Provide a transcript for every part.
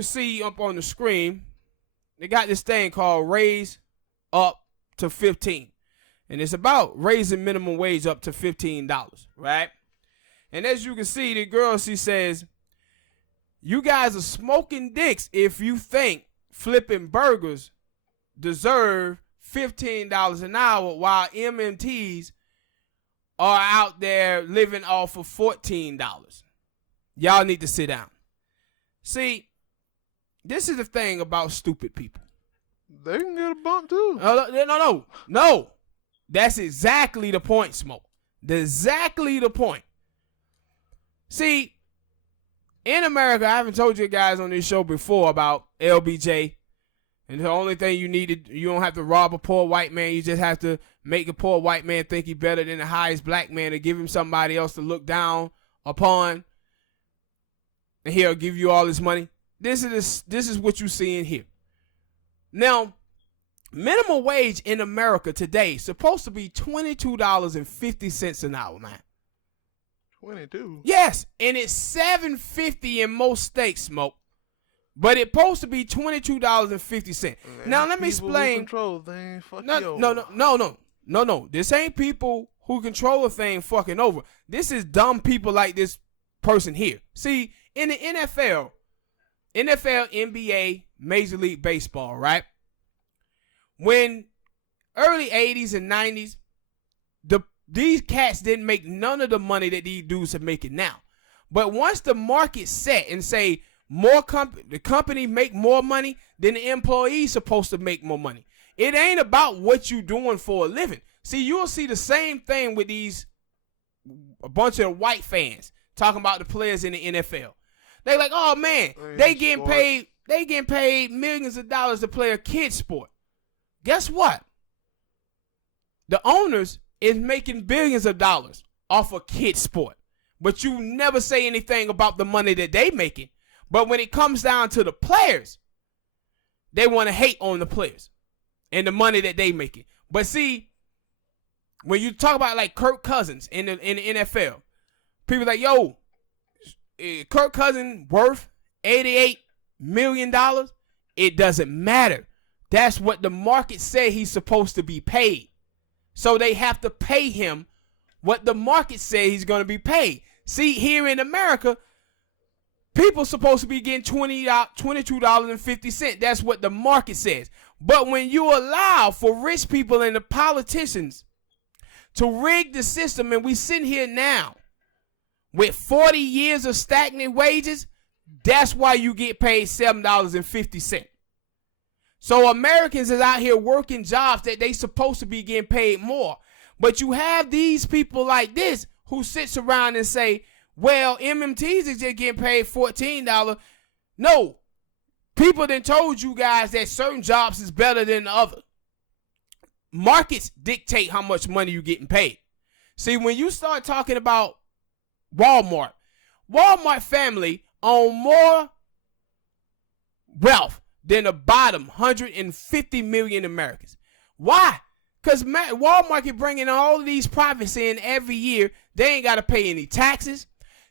can see up on the screen, they got this thing called Raise Up to 15. And it's about raising minimum wage up to $15, right? And as you can see, the girl, she says, you guys are smoking dicks if you think flipping burgers deserve $15 an hour while MMTs are out there living off of $14. Y'all need to sit down. See, this is the thing about stupid people. They can get a bump too. No. That's exactly the point, Smoke. Exactly the point. See, in America, I haven't told you guys on this show before about LBJ. And the only thing you don't have to rob a poor white man. You just have to make a poor white man think he's better than the highest black man and give him somebody else to look down upon. And he'll give you all this money. This is what you see in here. Now, minimum wage in America today is supposed to be $22.50 an hour, man. 22? Yes, and it's $7.50 in most states, Smoke. But it's supposed to be $22.50. Now let me explain. No. This ain't people who control a thing fucking over. This is dumb people like this person here. See, in the NFL, NBA, Major League Baseball, right? When early 80s and 90s, these cats didn't make none of the money that these dudes are making now. But once the market set and say the company make more money, then the employee's supposed to make more money. It ain't about what you doing for a living. See, you'll see the same thing with a bunch of white fans talking about the players in the NFL. They like, oh man, they getting paid millions of dollars to play a kid sport. Guess what? The owners is making billions of dollars off a kid sport. But you never say anything about the money that they making. But when it comes down to the players, they want to hate on the players and the money that they making. But see, when you talk about like Kirk Cousins in the NFL, people like, yo, Kirk Cousins worth $88 million? It doesn't matter. That's what the market said he's supposed to be paid. So they have to pay him what the market says he's going to be paid. See, here in America, people supposed to be getting $22.50. That's what the market says. But when you allow for rich people and the politicians to rig the system, and we sit here now with 40 years of stagnant wages, that's why you get paid $7.50. So Americans is out here working jobs that they supposed to be getting paid more. But you have these people like this who sits around and say, well, MMTs is just getting paid $14. No, people done told you guys that certain jobs is better than the other. Markets dictate how much money you're getting paid. See, when you start talking about Walmart family own more wealth than the bottom 150 million Americans. Why? Because Walmart can bring in all of these profits in every year. They ain't got to pay any taxes.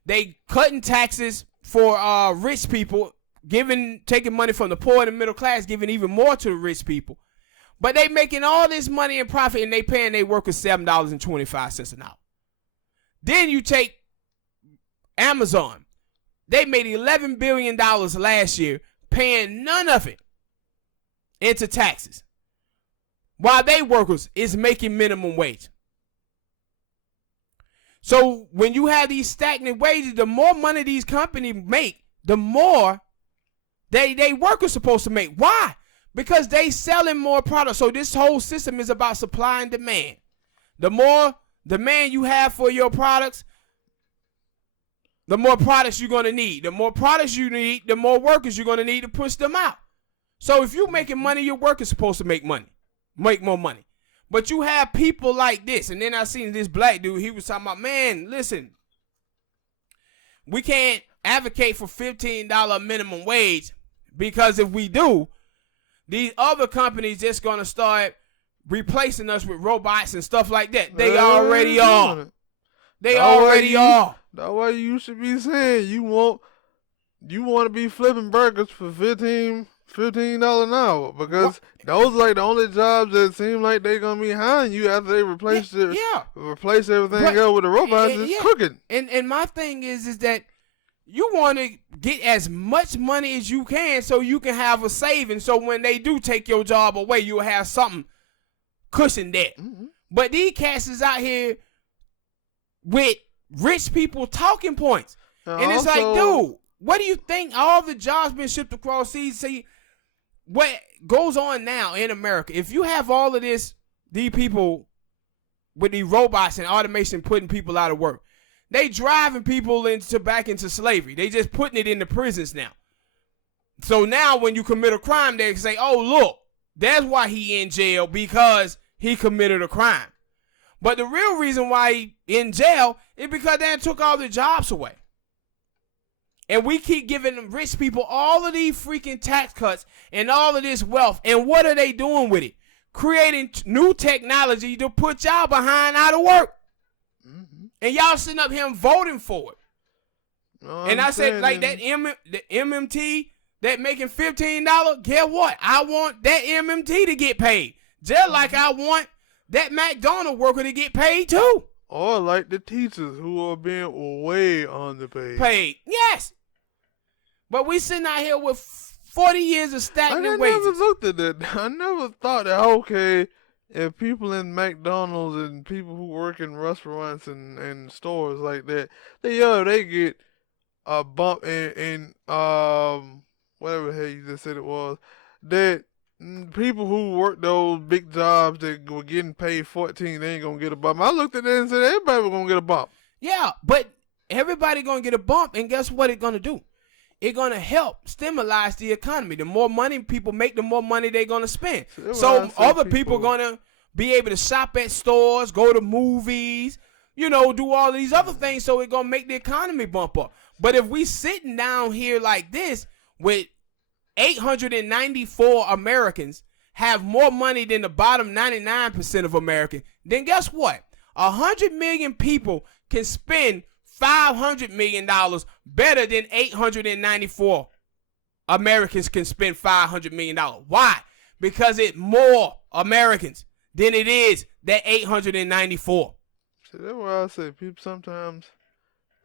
They cutting taxes for rich people, taking money from the poor and the middle class, giving even more to the rich people. But they making all this money in profit and they paying their workers $7.25 an hour. Then you take Amazon. They made $11 billion last year, paying none of it into taxes, while they workers is making minimum wage. So when you have these stagnant wages, the more money these companies make, the more they workers supposed to make. Why? Because they selling more products. So this whole system is about supply and demand. The more demand you have for your products, the more products you're going to need. The more products you need, the more workers you're going to need to push them out. So if you're making money, your workers supposed to make more money. But you have people like this. And then I seen this black dude, he was talking about, man, listen, we can't advocate for $15 minimum wage because if we do, these other companies just going to start replacing us with robots and stuff like that. They already are. They already are. That's why you should be saying you want you want to be flipping burgers for $15 an hour because those like the only jobs that seem like they gonna be hiring you after they replace replace everything else with the robots is cooking. And my thing is that you want to get as much money as you can so you can have a saving. So when they do take your job away, you'll have something cushioned that. Mm-hmm. But these cats is out here with rich people talking points. And it's like, dude, what do you think? All the jobs been shipped across seas. See, what goes on now in America, if you have all of this, these people with these robots and automation putting people out of work, they driving people back into slavery. They just putting it in the prisons now. So now when you commit a crime, they say, oh, look, that's why he in jail, because he committed a crime. But the real reason why he in jail is because they took all the jobs away. And we keep giving them rich people all of these freaking tax cuts and all of this wealth. And what are they doing with it? Creating new technology to put y'all behind out of work. Mm-hmm. And y'all sitting up here voting for it. No, and I said, like that the MMT that making $15, guess what? I want that MMT to get paid. Just like I want that McDonald's worker to get paid too. Or like the teachers who are being way underpaid. Paid, yes. But we sitting out here with 40 years of stagnant wages. I never looked at that. I never thought that, okay, if people in McDonald's and people who work in restaurants and stores like that, they get a bump in whatever the hell you just said it was, that people who work those big jobs that were getting paid $14, they ain't gonna get a bump. I looked at that and said everybody was gonna get a bump. Yeah, but everybody gonna get a bump, and guess what it's gonna do? It's going to help stimulate the economy. The more money people make, the more money they're going to spend. So other people are going to be able to shop at stores, go to movies, do all of these other things, so it's going to make the economy bump up. But if we sitting down here like this with 894 Americans have more money than the bottom 99% of Americans, then guess what? 100 million people can spend $500 million better than 894 Americans can spend $500 million. Why? Because it's more Americans than it is that 894. See, that's why I say sometimes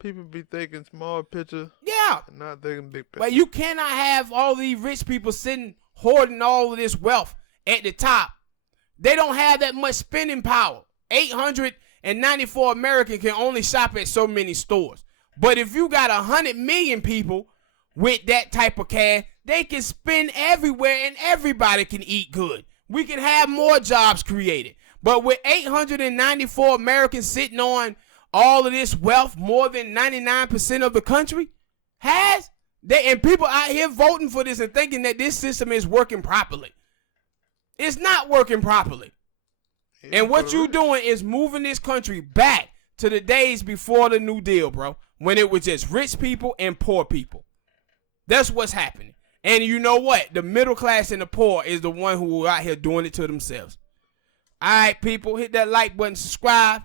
people be thinking small picture. Yeah. And not thinking big picture. But you cannot have all these rich people sitting hoarding all of this wealth at the top. They don't have that much spending power. 894 Americans can only shop at so many stores. But if you got 100 million people with that type of cash, they can spend everywhere and everybody can eat good. We can have more jobs created. But with 894 Americans sitting on all of this wealth, more than 99% of the country has, and people out here voting for this and thinking that this system is working properly. It's not working properly. And what you doing is moving this country back to the days before the New Deal, bro, when it was just rich people and poor people. That's what's happening. And you know what? The middle class and the poor is the one who are out here doing it to themselves. All right, people, hit that like button, subscribe.